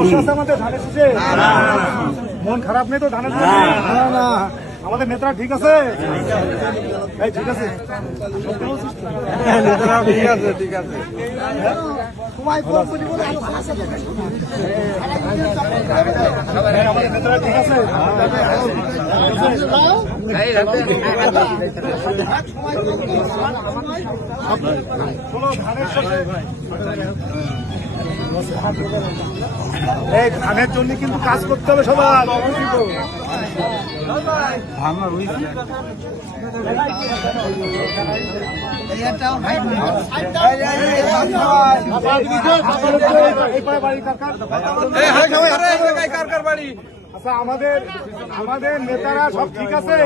সমস্যা আছে আমাদের ধানের শীষে? মন খারাপ নেই তো ধানের শীষে? না, আমাদের নেতারা ঠিক আছে? এই ঠিক আছে, নেতারা ঠিক আছে, ঠিক আছে। আমাদের নেতারা ঠিক আছে? এই ধানের জন্য কিন্তু কাজ করতে হবে সবার। আচ্ছা, আমাদের নেতারা সব ঠিক আছে?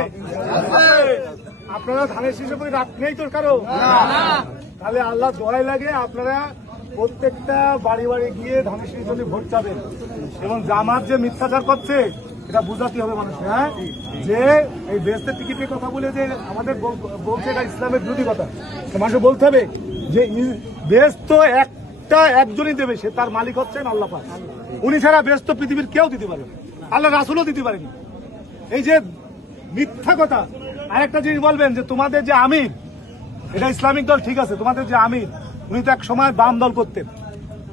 আপনারা ধানের শীষের প্রতি রাগ নেই তোর কারো? তাহলে আল্লাহ দোয়াই লাগে আপনারা প্রত্যেকটা বাড়ি বাড়ি গিয়ে ধানের শীষের জন্য ভোট চাবেন, এবং জামাত যে মিথ্যাচার করছে এটা বুঝাতে হবে মানুষকে। হ্যাঁ, যে এই বেহেশতের টিকিটের কথা বলে যে আমাদের বলছে এটা ইসলামের বিরোধী কথা, মানুষ বলতে হবে যে বেহেশত তো একজনই দেবে, সে তার মালিক হচ্ছেন আল্লাহ পাক। উনি ছাড়া বেহেশত পৃথিবীর কেউ দিতে পারে, আল্লাহ রাসূলও দিতে পারেনি। এই যে মিথ্যা কথা। আরেকটা জিনিস বলবেন যে তোমাদের যে আমির, এটা ইসলামিক দল ঠিক আছে, তোমাদের যে আমির উনি তো এক সময় বাম দল করতেন,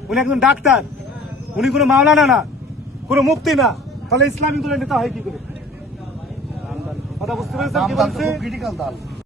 উনি একজন ডাক্তার, উনি কোনো মাওলানা না, কোনো মুফতি না, তাহলে ইসলামিক দলের নেতা হয় কি করে? কথা বুঝতে পেরেছেন কি বলছে?